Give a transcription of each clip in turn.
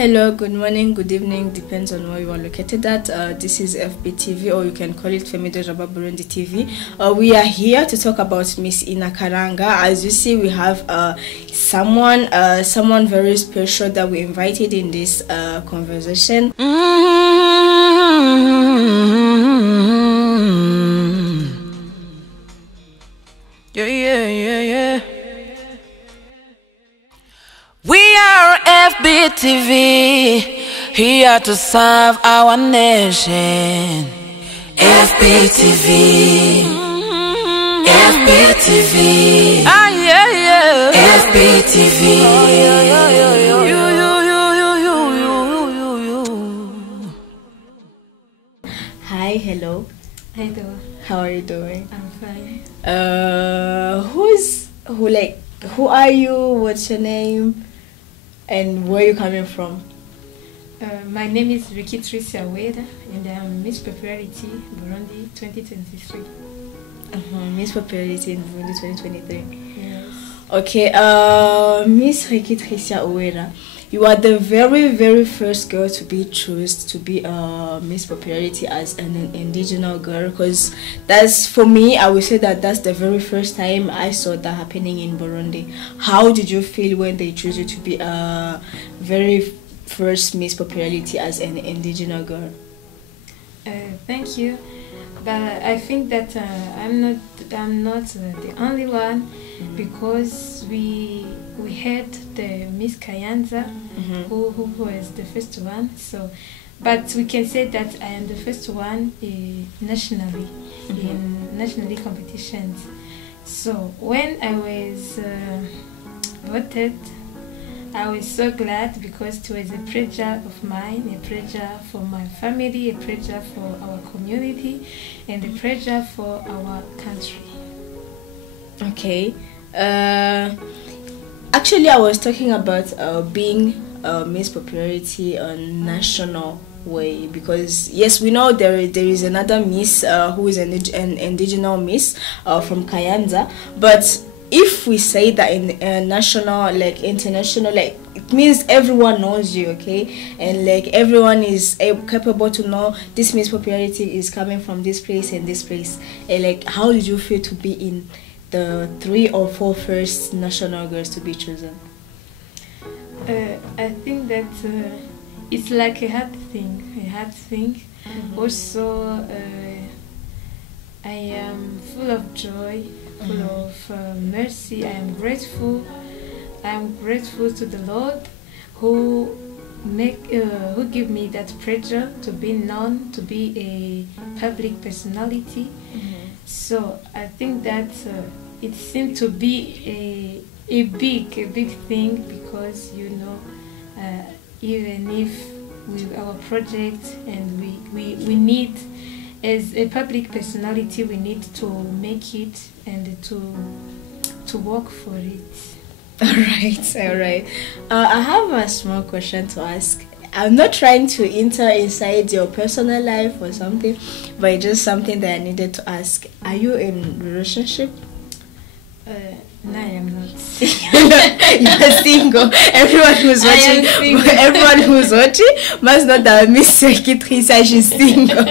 Hello, good morning, good evening, depends on where you are located at. This is FBTV, or you can call it Femido Jaba Burundi TV. We are here to talk about Miss Inakaranga. As you see, we have someone very special that we invited in this conversation. Yeah. We are FBTV, here to serve our nation. FBTV, FBTV, FBTV. Hi, hello. Hi there. How are you doing? I'm fine. Who are you? What's your name? And where are you coming from? My name is Tricia Uwera, and I'm Miss Popularity Burundi 2023. Miss Popularity in Burundi 2023. Yes. Okay, Miss Tricia Uwera, you are the very first girl to be chosen to be Miss Popularity as an indigenous girl, because that's, for me, I would say that's the very first time I saw that happening in Burundi. How did you feel when they chose you to be a very first Miss Popularity as an indigenous girl? Thank you, but I think that I'm not the only one, because we had the Miss Kayanza, who was the first one. So, but we can say that I am the first one nationally, in nationally competitions. So when I was voted, I was so glad, because it was a pleasure of mine, a pleasure for my family, a pleasure for our community, and a pleasure for our country. Okay. Actually, I was talking about being Miss Popularity on national way, because yes, we know there is another Miss who is an indigenous Miss from Kayanza, but if we say that in national, like international, like it means everyone knows you, okay, and like everyone is capable to know this Miss Popularity is coming from this place and this place. And like, how did you feel to be in the 3 or 4 first national girls to be chosen? I think that it's like a hard thing. Also, I am full of joy, full of mercy. I am grateful. I am grateful to the Lord who give me that pleasure to be known, to be a public personality. So I think that it seemed to be a big thing, because even if with our project, and we need, as a public personality, we need to make it and to work for it. All right. I have a small question to ask. I'm not trying to enter inside your personal life or something, but it's just something that I needed to ask. Are you in a relationship? No, I am not. You're single. Everyone who's watching must know that Miss Tricia, she's single.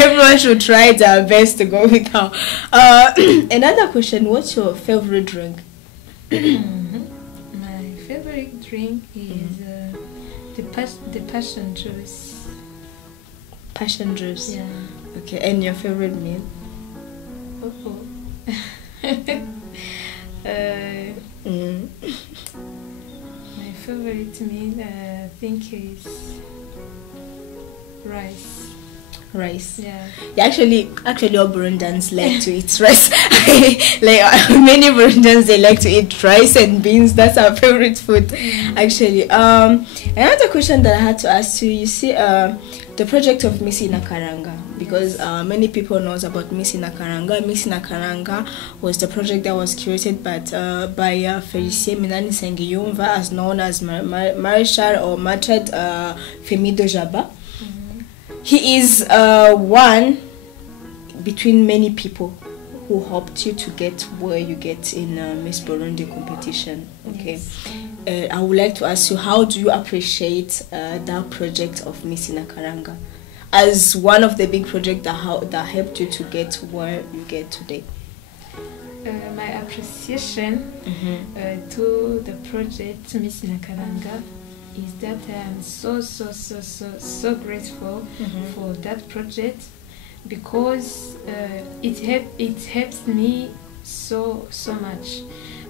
Everyone should try their best to go with her. Another question: what's your favorite drink? My favorite drink is the passion juice. Passion juice. Yeah. Okay, and your favorite meal? My favorite meal, I think, is rice. Rice. Yeah. Actually, all Burundians like to eat rice. Like many Burundians, they like to eat rice and beans. That's our favorite food. Actually, another question that I had to ask you. You see, the project of Miss Inakaranga, because many people knows about Miss Inakaranga. Miss Inakaranga was the project that was created by Felicien Minani Sengiyumva, as known as Marshal or Machad Femido Jaba. He is one between many people who helped you to get where you get in Miss Burundi competition. Okay. I would like to ask you, how do you appreciate that project of Miss Inakaranga as one of the big projects that helped you to get where you get today? My appreciation to the project Miss Inakaranga is that I am so grateful for that project, because it helps me so much,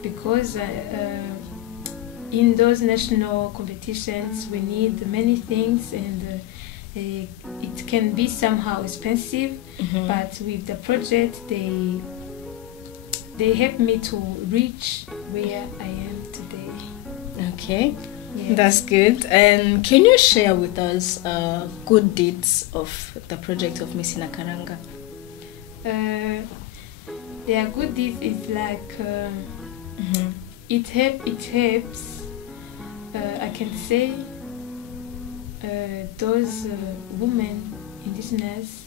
because in those national competitions we need many things, and it can be somehow expensive, but with the project they help me to reach where I am today. Okay. Yes. That's good. And can you share with us good deeds of the project of Miss Inakaranga? Their good deeds is like it helps. I can say those women, indigenous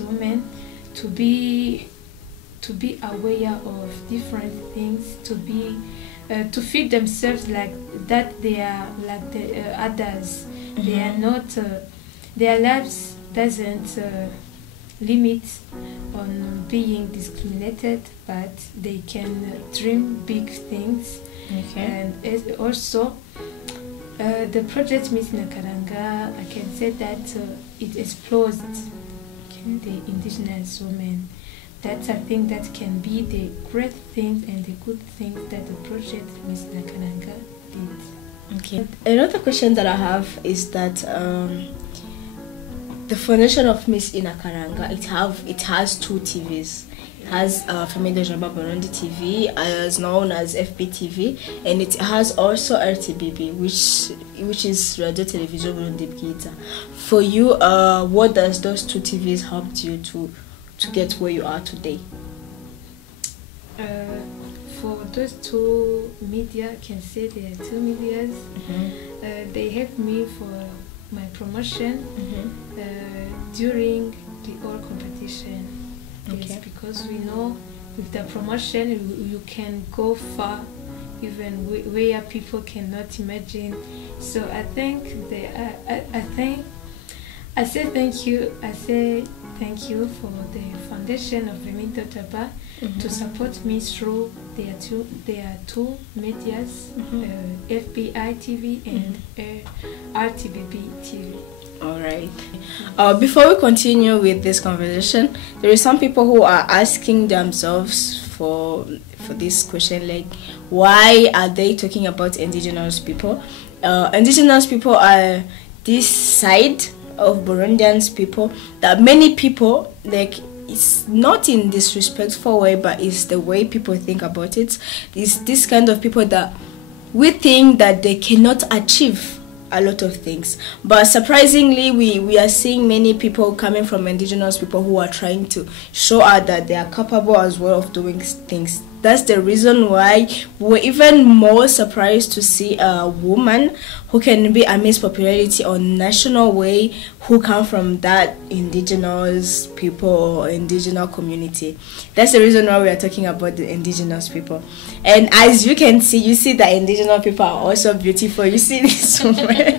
women, to be aware of different things, to feel themselves like that they are like the others. They are not. Their lives doesn't limit on being discriminated, but they can dream big things. Okay. And also, the project Miss Inakaranga, I can say that it explores the indigenous women. That's, I think, that can be the great things and the good things that the project Miss Inakaranga did. Okay. Another question that I have is that the foundation of Miss Inakaranga, it has two TVs. It has Famille de Jamba Burundi TV, as known as FBTV, and it has also RTBB, which is Radio Television Burundi Bwita. For you, what does those two TVs help you to get where you are today? For those two media, I can say there are two medias. They help me for my promotion during the all competition. Okay. Yes, because we know with the promotion you can go far, even where people cannot imagine. So I think I say thank you. I say thank you for the foundation of Reminto Taba to support me through their two medias, FBI TV and RTBB TV. All right. Before we continue with this conversation, there is some people who are asking themselves for this question, like, why are they talking about indigenous people? Indigenous people are this side of Burundians people that many people, like, it's not in disrespectful way, but it's the way people think about it. It's this kind of people that we think that they cannot achieve a lot of things, but surprisingly we are seeing many people coming from indigenous people who are trying to show us that they are capable as well of doing things. That's the reason why we're even more surprised to see a woman who can be a Miss Popularity on national way, who come from that indigenous people or indigenous community. That's the reason why we are talking about the indigenous people. And as you can see, you see that indigenous people are also beautiful. You see this somewhere.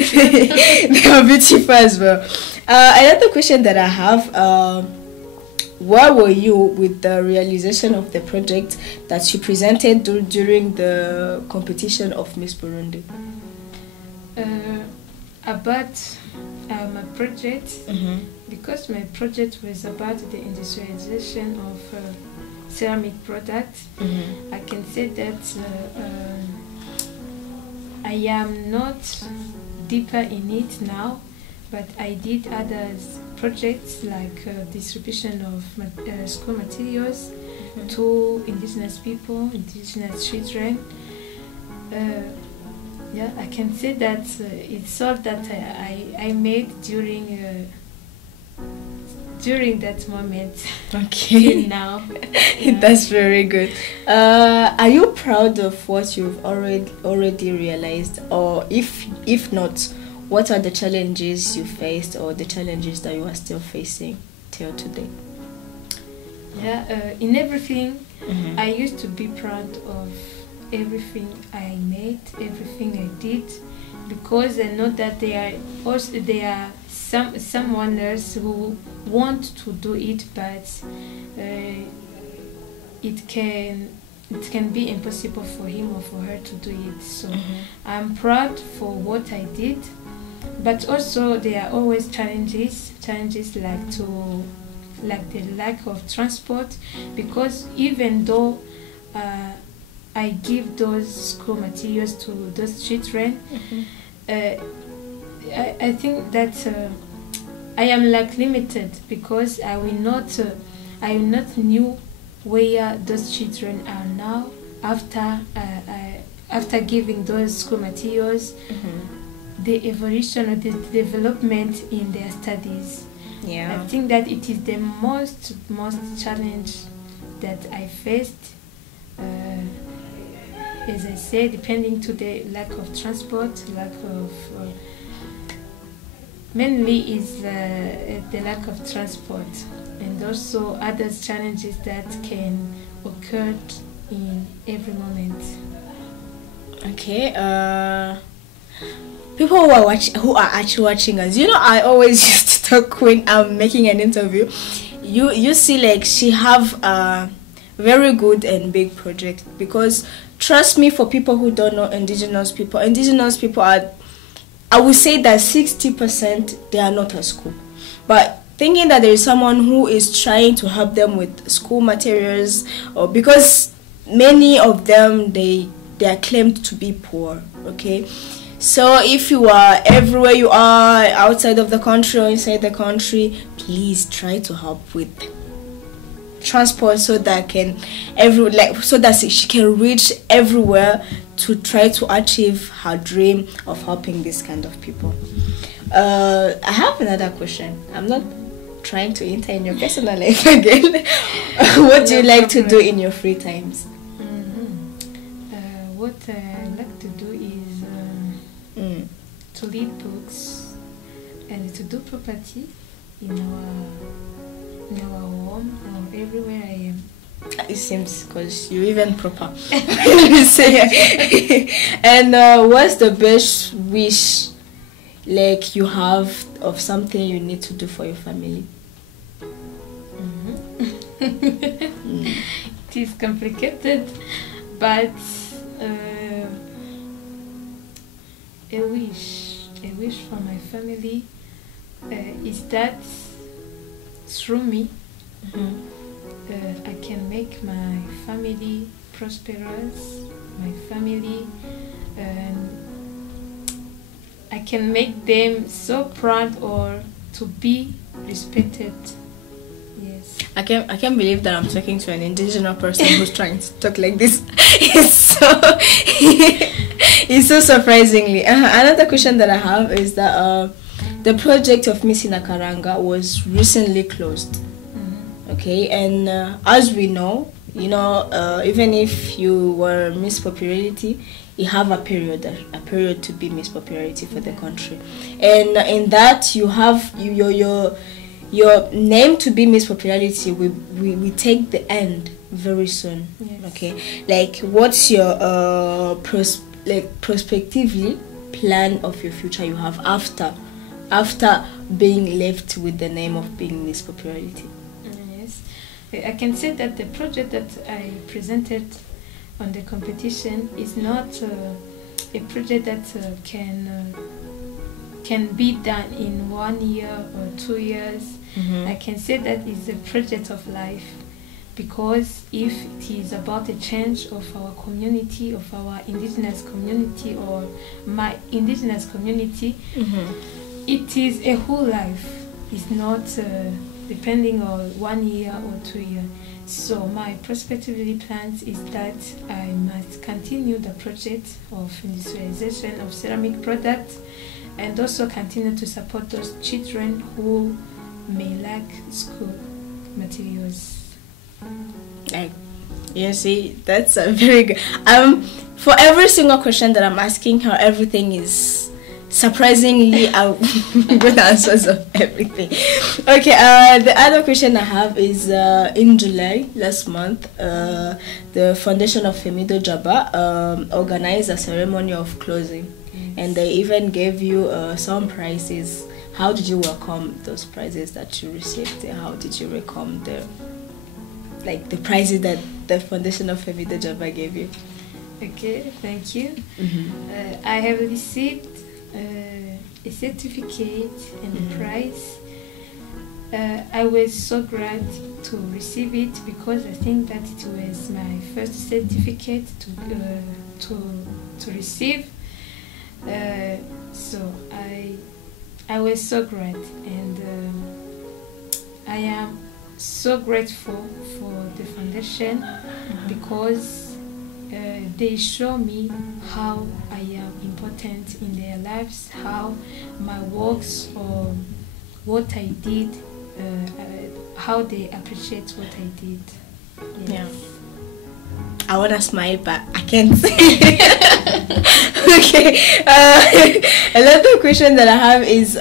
They are beautiful as well. Another question that I have, where were you with the realization of the project that you presented during the competition of Miss Burundi? About my project, because my project was about the industrialization of ceramic products, I can say that I am not deeper in it now, but I did other projects like distribution of school materials to indigenous people, indigenous children. Yeah, I can say that it's all that I made during that moment. Okay. Till now. Yeah. That's very good. Are you proud of what you've already realized, or if not, what are the challenges you faced or the challenges that you are still facing till today? Yeah, in everything, I used to be proud of everything I made, everything I did, because I know that there are someone else who want to do it, but it can be impossible for him or for her to do it. So I'm proud for what I did, but also there are always challenges like the lack of transport, because even though I give those school materials to those children, I think that I am like limited, because I will not knew where those children are now after giving those school materials, the evolution or the development in their studies. Yeah. I think that it is the most challenge that I faced. As I said, depending to the lack of transport, mainly is the lack of transport, and also other challenges that can occur in every moment. Okay. People who are actually watching us, I always used to talk when I'm making an interview. You see, like, she have a very good and big project, because trust me, for people who don't know indigenous people are, I would say that 60% they are not at school, but thinking that there is someone who is trying to help them with school materials, or because many of them they are claimed to be poor. Okay. So if you are everywhere you are, outside of the country or inside the country, please try to help with transport, so that so that she can reach everywhere to try to achieve her dream of helping this kind of people. I have another question. I'm not trying to enter in your personal life again. What do you like to do in your free times? What I like to do is to read books and to do property in our home or everywhere I am. It seems, because you're even proper. And what's the best wish, like, you have of something you need to do for your family? It is complicated, but a wish for my family is that through me I can make my family prosperous, my family, I can make them so proud or to be respected. Yes. I can't believe that I'm talking to an indigenous person who's trying to talk like this. It's so surprisingly. Another question that I have is that the project of Miss Inakaranga was recently closed. Okay, and as we know, even if you were Miss Popularity, you have a period to be Miss Popularity for the country, and in that you have your name to be Miss Popularity. We take the end very soon. Yes. Okay, like, what's your prospectively plan of your future you have after being left with the name of being Miss Popularity? Yes, I can say that the project that I presented on the competition is not a project that can be done in 1 year or 2 years. I can say that it's a project of life, because if it is about the change of our community, of our indigenous community or my indigenous community, it is a whole life. It's not depending on 1 year or 2 years. So my prospectively plans is that I must continue the project of industrialization of ceramic products, and also continue to support those children who may lack school materials. You see, that's a very good. For every single question that I'm asking her, everything is surprisingly good answers of everything. Okay, the other question I have is in July last month, the foundation of Femido Jaba organized a ceremony of closing, and they even gave you some prizes. How did you welcome those prizes that you received? How did you welcome the prizes that the foundation of Femido Jaba gave you? Okay, thank you. I have received a certificate and a prize. I was so glad to receive it because I think that it was my first certificate to receive. So I was so glad, and I am so grateful for the foundation because they show me how I am important in their lives, how my works or what I did, how they appreciate what I did. Yes. Yeah. I want to smile, but I can't. Okay. Another question that I have is,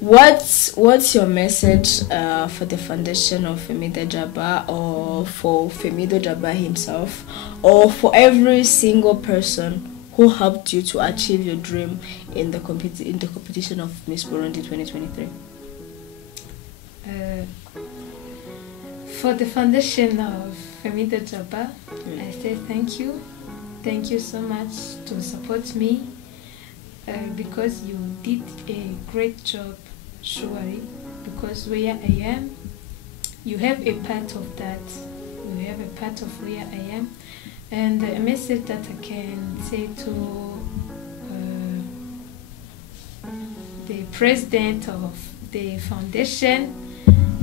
what's your message for the foundation of Femido Jaba, or for Femido Jaba himself, or for every single person who helped you to achieve your dream in the competition of Miss Burundi 2023? For the foundation of Femido Jaba, I say thank you. Thank you so much to support me because you did a great job, surely, because where I am, you have a part of that. You have a part of where I am. And a message that I can say to the president of the foundation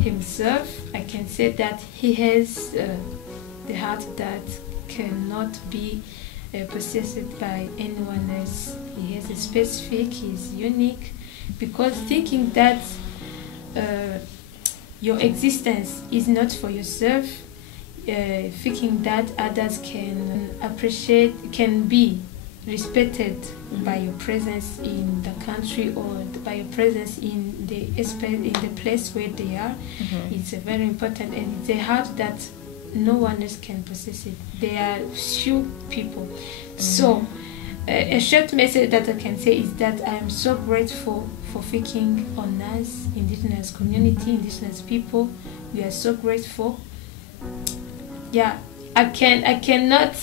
himself, I can say that he has the heart that cannot be possessed by anyone else. He has a specific, he is unique, because thinking that your existence is not for yourself, thinking that others can appreciate, can be respected by your presence in the country or by your presence in the place where they are, it's very important, and it's a heart that no one else can possess it. There are few people. So a short message that I can say is that I am so grateful for thinking on us, indigenous community, indigenous people. We are so grateful. Yeah, I cannot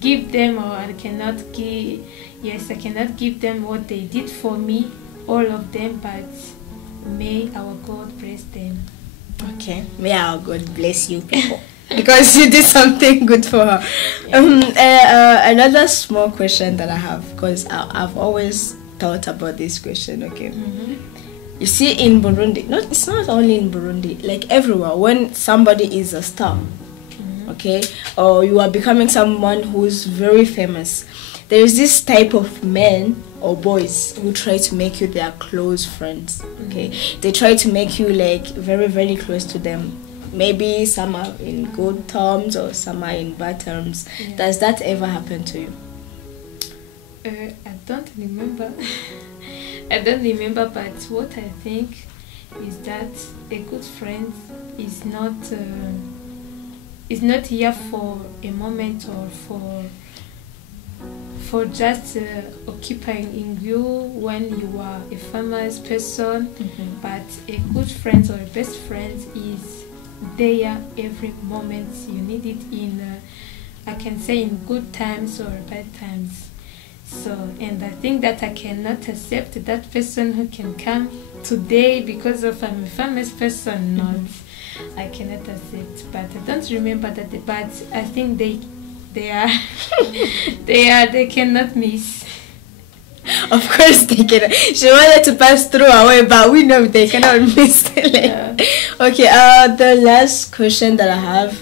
give them, or I cannot give them what they did for me, all of them, but may our God bless them. Okay, may our God bless you people. Because you did something good for her. Another small question that I have, because I've always thought about this question. Okay, you see, in Burundi, it's not only in Burundi, like everywhere, when somebody is a star, okay, or you are becoming someone who's very famous, there is this type of men or boys who try to make you their close friends. Okay, they try to make you like very, very close to them. Maybe some are in good terms or some are in bad terms. Yeah. Does that ever happen to you? I don't remember. I don't remember, but what I think is that a good friend is not here for a moment or for just occupying in you when you are a famous person. But a good friend or a best friend is there every moment you need it, in I can say in good times or bad times. So, and I think that I cannot accept that person who can come today because of I'm a famous person. Not, I cannot accept. But I don't remember that. But I think they are they cannot miss. Of course they cannot. She wanted to pass through our way, but we know they cannot miss. Yeah. Okay, the last question that I have,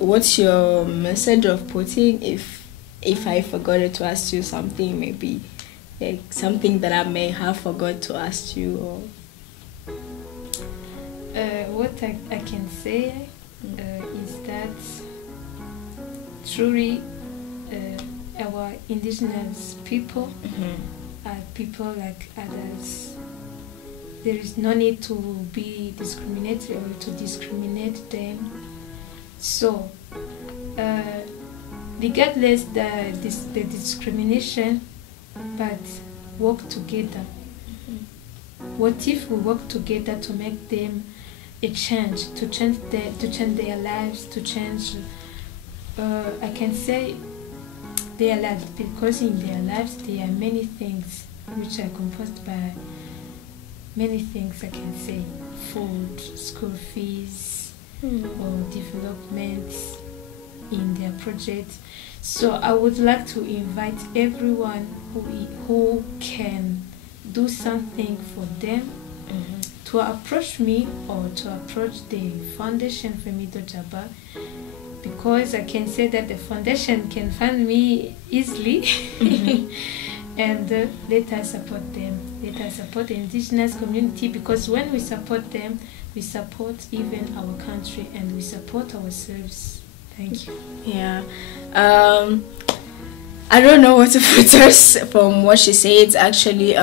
what's your message of putting if I forgot to ask you something, maybe like something that I may have forgot to ask you, or what I can say is that truly our indigenous people are people like others. There is no need to be discriminated or to discriminate them. So, regardless the discrimination, but work together. What if we work together to make them a change, to change their lives, to change, I can say their lives, because in their lives there are many things which are composed by many things, I can say, food, school fees, or developments in their project. So I would like to invite everyone who can do something for them to approach me or to approach the foundation Femido Jaba, because I can say that the foundation can fund me easily. And let us support them. Let us support the indigenous community, because when we support them, we support even our country and we support ourselves. Thank you. Yeah. I don't know what to filters from what she said. Actually,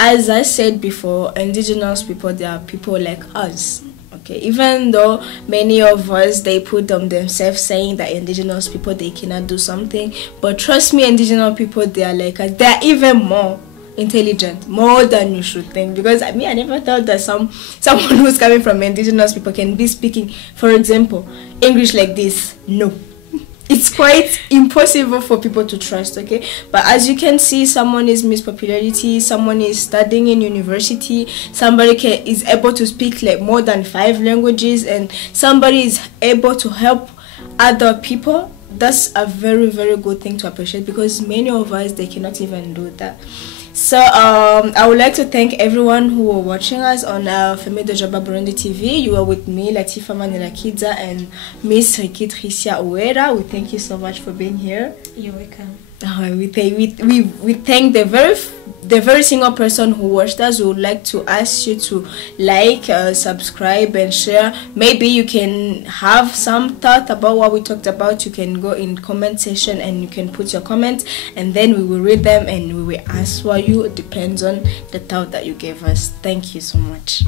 as I said before, indigenous people, they are people like us. Okay, even though many of us, they put them themselves saying that indigenous people, they cannot do something, but trust me, indigenous people, they are like us. They are even more intelligent, more than you should think, because I never thought that someone who's coming from indigenous people can be speaking, for example, English like this. No, it's quite impossible for people to trust. Okay, but as you can see, someone is Miss Popularity, someone is studying in university, somebody is able to speak like more than 5 languages, and somebody is able to help other people. That's a very, very good thing to appreciate, because many of us, they cannot even do that. So I would like to thank everyone who were watching us on Femido Jaba Burundi TV. You were with me, Latifa Manilakidza, and Miss Tricia Uwera. We thank you so much for being here. You're welcome. We thank the very single person who watched us. We would like to ask you to like, subscribe, and share. Maybe you can have some thought about what we talked about. You can go in comment section and you can put your comments, and then we will read them and we will answer you. It depends on the thought that you gave us. Thank you so much.